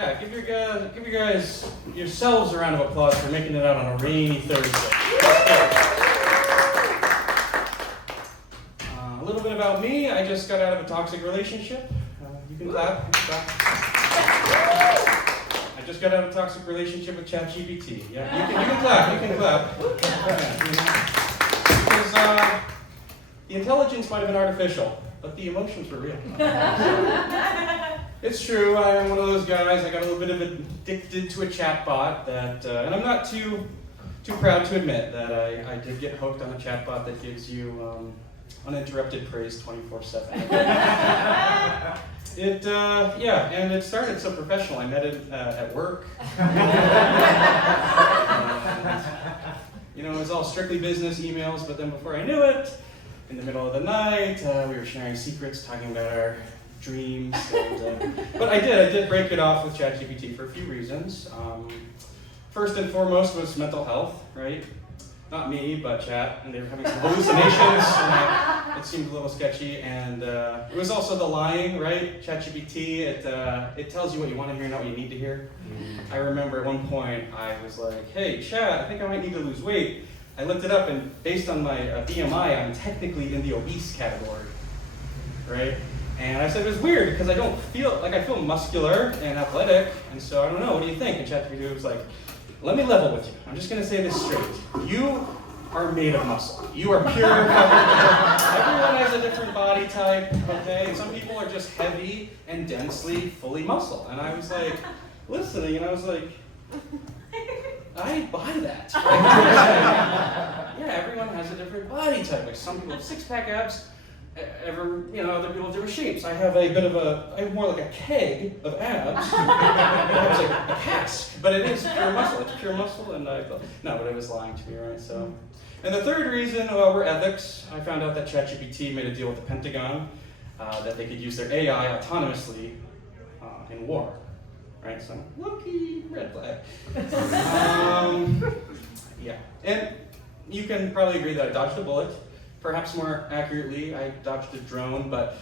Yeah, give you guys yourselves a round of applause for making it out on a rainy Thursday. A little bit about me. I just got out of a toxic relationship. You can clap. I just got out of a toxic relationship with ChatGPT. Yeah, you can clap. Because the intelligence might have been artificial, but the emotions were real. It's true, I am one of those guys. I got a little bit of addicted to a chatbot that, and I'm not too proud to admit that I did get hooked on a chatbot that gives you uninterrupted praise 24/7. And it started so professional. I met it at work. It was all strictly business emails, but then before I knew it, in the middle of the night, we were sharing secrets, talking about our dreams. But I did break it off with ChatGPT for a few reasons. First and foremost was mental health, right? Not me, but Chat, and they were having some hallucinations, and it seemed a little sketchy, and it was also the lying, right? ChatGPT, it tells you what you want to hear, not what you need to hear. I remember at one point, I was like, hey, Chat, I think I might need to lose weight. I looked it up, and based on my BMI, I'm technically in the obese category, right? And I said it was weird, because I feel muscular and athletic, and so I don't know, what do you think? And ChatGPT was like, let me level with you. I'm just going to say this straight. You are made of muscle. You are pure. Everyone has a different body type, okay? And some people are just heavy and densely, fully muscle. And I was like, listening, and I was like, I buy that. Yeah, everyone has a different body type. Like some people have six-pack abs. Other people have different shapes. I have I have more like a keg of abs. It has like a cask, but it is pure muscle. It's pure muscle, and I thought, no, but it was lying to me, right? So, and the third reason were ethics. I found out that ChatGPT made a deal with the Pentagon that they could use their AI autonomously in war, right? So, low-key red flag. Yeah, and you can probably agree that I dodged a bullet. Perhaps more accurately, I dodged a drone, but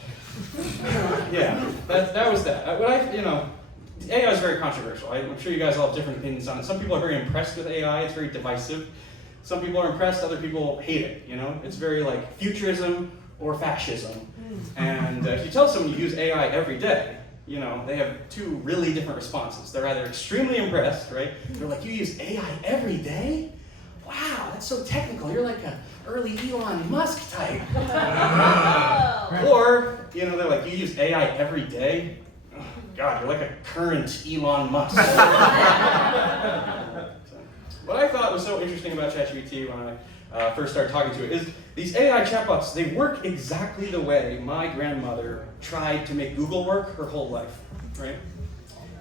yeah, that was that. AI is very controversial. I'm sure you guys all have different opinions on it. Some people are very impressed with AI. It's very divisive. Some people are impressed. Other people hate it. It's very like futurism or fascism. And if you tell someone you use AI every day, they have two really different responses. They're either extremely impressed, right? They're like, you use AI every day? Wow, that's so technical. You're like an early Elon Musk type. Or, they're like, you use AI every day? Oh, God, you're like a current Elon Musk. What I thought was so interesting about ChatGPT when I first started talking to it is these AI chatbots, they work exactly the way my grandmother tried to make Google work her whole life, right?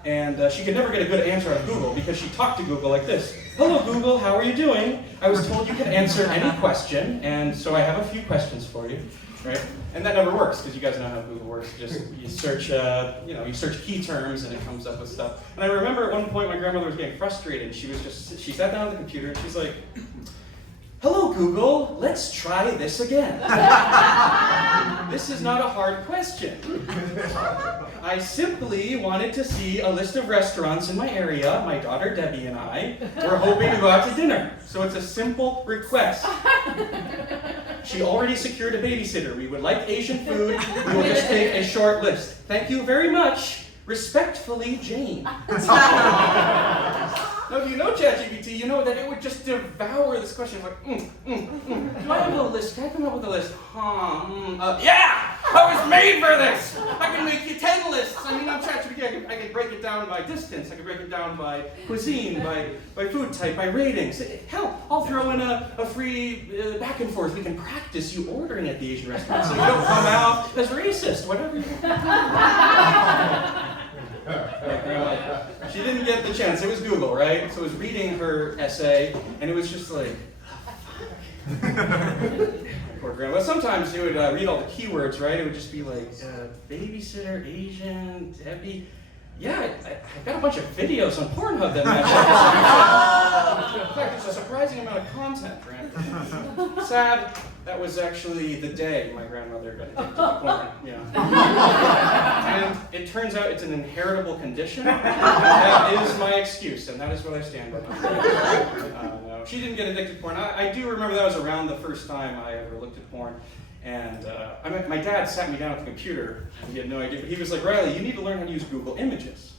And she could never get a good answer out of Google because she talked to Google like this. Hello Google, how are you doing? I was told you can answer any question, and so I have a few questions for you, right? And that never works because you guys know how Google works. You search, you search key terms and it comes up with stuff. And I remember at one point my grandmother was getting frustrated. She sat down at the computer and she's like, hello Google, let's try this again. This is not a hard question. I simply wanted to see a list of restaurants in my area. My daughter Debbie and I were hoping to go out to dinner. So it's a simple request. She already secured a babysitter. We would like Asian food. We will just take a short list. Thank you very much. Respectfully, Jane. Now, if you know ChatGPT, you know that it would just devour this question. Like, Do I have a list? Can I come up with a list? Yeah! I was made for this! I can make you 10 lists. On ChatGPT, I can break it down by distance. I can break it down by cuisine, by food type, by ratings. Hell, I'll throw in a free back and forth. We can practice you ordering at the Asian restaurant so you don't come out as racist, whatever you She didn't get the chance. It was Google, right? So it was reading her essay, and it was just like, poor grandma. Sometimes it would read all the keywords, right? It would just be like, babysitter, Asian, Debbie. yeah, I got a bunch of videos on Pornhub that match up. In fact, it's a surprising amount of content, right? Sad, that was actually the day my grandmother got addicted to porn. Yeah. And it turns out it's an inheritable condition. That is my excuse, and that is what I stand by. No, she didn't get addicted to porn. I do remember that was around the first time I ever looked at porn. And my dad sat me down at the computer, and he had no idea, but he was like, Riley, you need to learn how to use Google Images.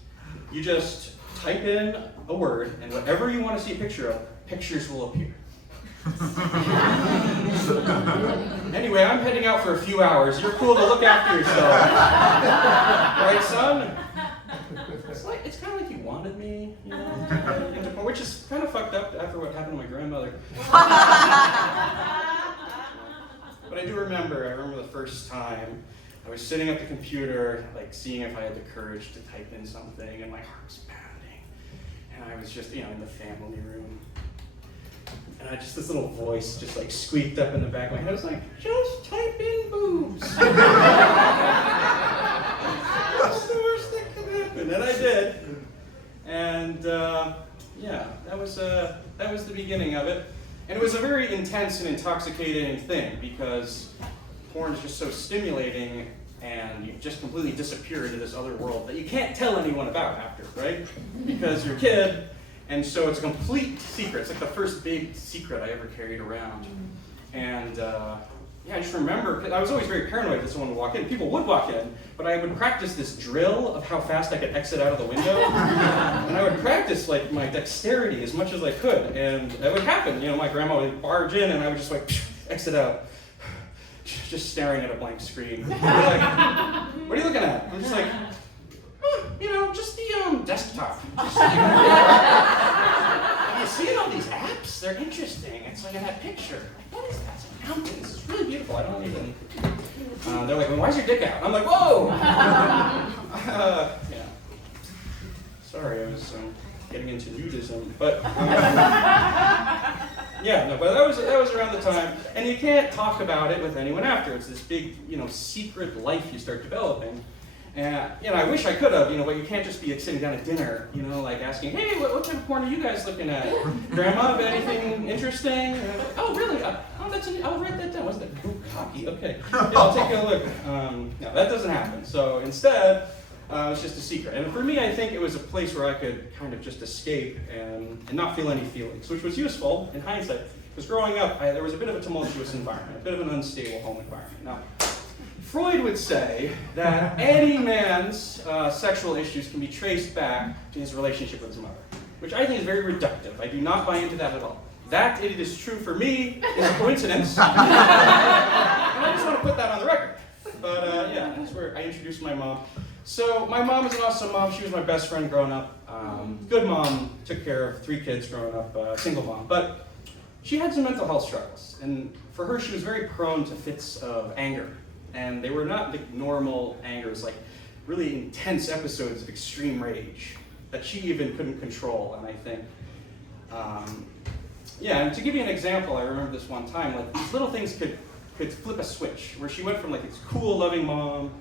You just type in a word, and whatever you want to see a picture of, pictures will appear. Anyway, I'm heading out for a few hours. You're cool to look after yourself. Right, son? It's kind of like you wanted me, you know, which is kind of fucked up after what happened to my grandmother. But I remember the first time I was sitting at the computer, like seeing if I had the courage to type in something, and my heart was pounding. And I was just, in the family room. And this little voice just like squeaked up in the back of my head. I was like, just type in boobs. That's the worst that could happen. And I did. And that was the beginning of it. And it was a very intense and intoxicating thing because porn is just so stimulating and you just completely disappear into this other world that you can't tell anyone about after, right? Because you're a kid, and so it's a complete secret. It's like the first big secret I ever carried around. And I just remember, because I was always very paranoid that someone would walk in. People would walk in, but I would practice this drill of how fast I could exit out of the window. And I would practice like my dexterity as much as I could. And it would happen. My grandma would barge in and I would just like exit out. Just staring at a blank screen. Like, what are you looking at? I'm just like, just the desktop. Have you seen all these apps? They're interesting. It's like in that picture. What is that? It's a mountain. This is really beautiful. I don't even. They're like, well, why's your dick out? I'm like, whoa! Sorry, I was getting into nudism, but but that was around the time, and you can't talk about it with anyone after. It's this big, secret life you start developing. And, I wish I could have, but you can't just be sitting down at dinner, like asking, hey, what type of porn are you guys looking at? Grandma, have anything interesting? And like, oh, really? I'll write that down. What's that? Bukkake. Okay. Yeah, I'll take a look. No, that doesn't happen. So instead, it's just a secret. And for me, I think it was a place where I could kind of just escape and not feel any feelings, which was useful in hindsight. Because growing up, there was a bit of a tumultuous environment, a bit of an unstable home environment. Now, Freud would say that any man's sexual issues can be traced back to his relationship with his mother, which I think is very reductive. I do not buy into that at all. That it is true for me is a coincidence. And I just want to put that on the record. But that's where I introduced my mom. So my mom was an awesome mom. She was my best friend growing up. Good mom, took care of 3 kids growing up, single mom. But she had some mental health struggles. And for her, she was very prone to fits of anger. And they were not the normal angers, like really intense episodes of extreme rage that she even couldn't control. And I think, and to give you an example, I remember this one time, like these little things could flip a switch, where she went from like this cool, loving mom,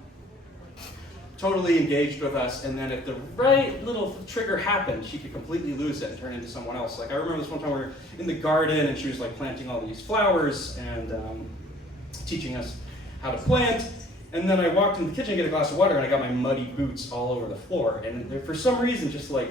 totally engaged with us, and then if the right little trigger happened, she could completely lose it and turn into someone else. Like I remember this one time we were in the garden and she was like planting all these flowers and teaching us how to plant, and then I walked in the kitchen to get a glass of water and I got my muddy boots all over the floor, and for some reason just like